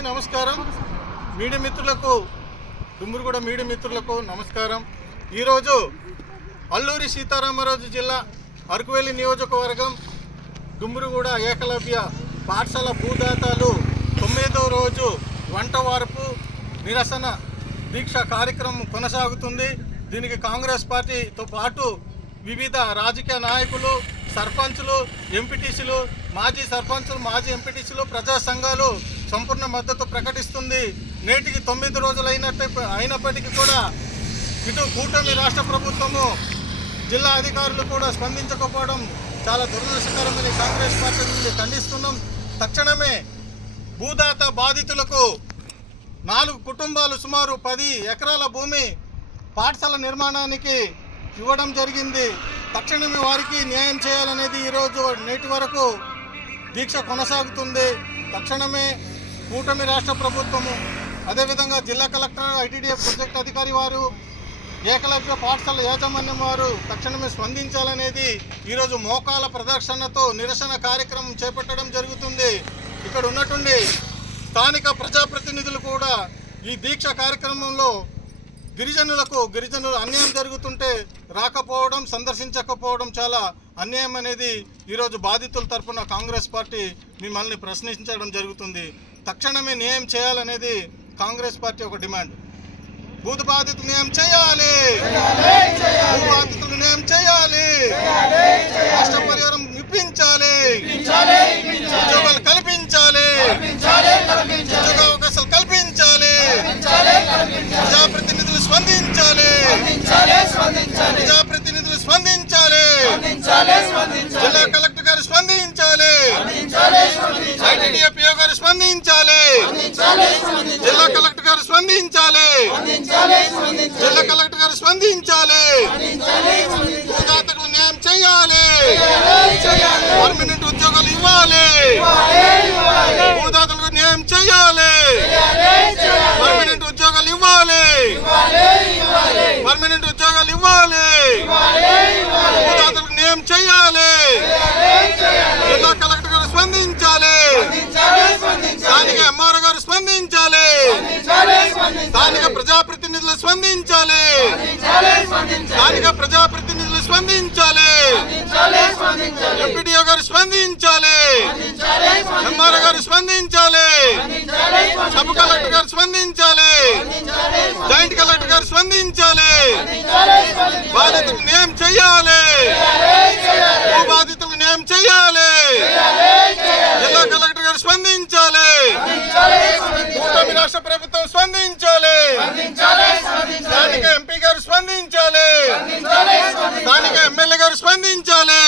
అందరికీ నమస్కారం. మీడియా మిత్రులకు, డుమ్మురుగూడ మీడియా మిత్రులకు నమస్కారం. ఈరోజు అల్లూరి సీతారామరాజు జిల్లా అరకువేలి నియోజకవర్గం డుమ్మురుగూడ ఏకలవ్య పాఠశాల భూదాతలు 9వ రోజు వంట వార్పు నిరసన దీక్ష కార్యక్రమం కొనసాగుతుంది. దీనికి కాంగ్రెస్ పార్టీతో పాటు వివిధ రాజకీయ నాయకులు, సర్పంచులు, ఎంపీటీసీలు, మాజీ సర్పంచులు, మాజీ ఎంపీటీసీలు, ప్రజా సంఘాలు సంపూర్ణ మద్దతు ప్రకటిస్తుంది. నేటికి 9 రోజులు అయినప్పటికీ కూడా ఇటు కూటమి రాష్ట్ర ప్రభుత్వము, జిల్లా అధికారులు కూడా స్పందించకపోవడం చాలా దురదృష్టకరమని కాంగ్రెస్ పార్టీ నుండి ఖండిస్తున్నాం. తక్షణమే భూదాత బాధితులకు 4 కుటుంబాలు సుమారు 10 ఎకరాల భూమి పాఠశాల నిర్మాణానికి ఇవ్వడం జరిగింది. తక్షణమే వారికి న్యాయం చేయాలనేది ఈరోజు నేటి వరకు దీక్ష కొనసాగుతుంది. తక్షణమే కూటమి రాష్ట్ర ప్రభుత్వము, అదేవిధంగా జిల్లా కలెక్టర్, ఐటీడీఎఫ్ ప్రాజెక్ట్ అధికారి వారు, ఏకలవ్య పాఠశాల యాజమాన్యం వారు తక్షణమే స్పందించాలనేది ఈరోజు మోకాల ప్రదర్శనతో నిరసన కార్యక్రమం చేపట్టడం జరుగుతుంది. ఇక్కడ ఉన్నటువంటి స్థానిక ప్రజాప్రతినిధులు కూడా ఈ దీక్ష కార్యక్రమంలో గిరిజనులు అన్యాయం జరుగుతుంటే రాకపోవడం, సందర్శించకపోవడం చాలా అన్యాయం అనేది ఈరోజు బాధితుల తరఫున కాంగ్రెస్ పార్టీ మిమ్మల్ని ప్రశ్నించడం జరుగుతుంది. తక్షణమే న్యాయం చేయాలనేది కాంగ్రెస్ పార్టీ ఒక డిమాండ్. భూత బాధితులు న్యాయం చేయాలి, భూ బాధితులు న్యాయం చేయాలి, రాష్ట్ర పరిహారం ఇప్పించాలి, ఉద్యోగాలు కల్పించాలి, ఉద్యోగ అవకాశాలు కల్పించాలి, ప్రజాప్రతినిధులు స్పందించాలి, ప్రజాప్రతినిధులు స్పందించాలి, జిల్లా కలెక్టర్ గారు స్పందించాలి, ఐటీడీఎఫ్ గారు స్పందించాలి, జిల్లా కలెక్టర్ గారు స్పందించాలి, జిల్లా కలెక్టర్ గారు స్పందించాలి, భూదాతకు న్యాయం చేయాలి, పర్మనెంట్ ఉద్యోగాలు ఇవ్వాలి, భూదాతలకు న్యాయం చేయాలి, పర్మనెంట్ ఉద్యోగాలు ఇవ్వాలి, పర్మనెంట్ ఉద్యోగాలు ఇవ్వాలి, భూదాతలకు న్యాయం చేయాలి, జిల్లా కలెక్టర్ గారు స్పందించాలి, స్థానిక ఎంఆర్ఓ గారు స్పందించాలి, స్థానిక ప్రజాప్రతినిధులు స్పందించాలి, స్థానిక ప్రజాప్రతినిధులు స్పందించాలి, ఎంపీడీఓ గారు స్పందించాలి, ఎంఆర్ఓ గారు స్పందించాలి, సబ్ కలెక్టర్ గారు స్పందించాలి, జాయింట్ కలెక్టర్ గారు స్పందించాలి, బాధితులకు న్యాయం చేయాలి, భూ బాధితులకు న్యాయం చేయాలి, జిల్లా కలెక్టర్ గారు స్పందించాలి, కూటమి రాష్ట్ర ప్రభుత్వం స్పందించాలి, స్థానిక ఎంపీ గారు స్పందించాలి, స్థానిక ఎమ్మెల్యే గారు స్పందించాలి,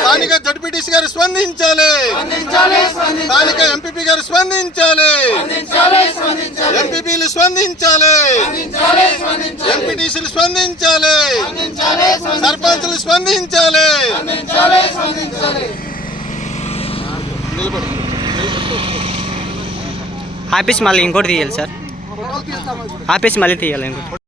స్థానిక జడ్పీటీసీ గారు స్పందించాలి, స్థానిక ఎంపీపీ గారు స్పందించాలి, ఎంపీపీలు స్పందించాలి, ఎంపీటీసీలు స్పందించాలి, సర్పంచులు స్పందించాలి. ఆఫీస్ మళ్ళీ ఇంకోటి తీయాలి సార్, ఆఫీస్ మళ్ళీ తీయాలి ఇంకోటి.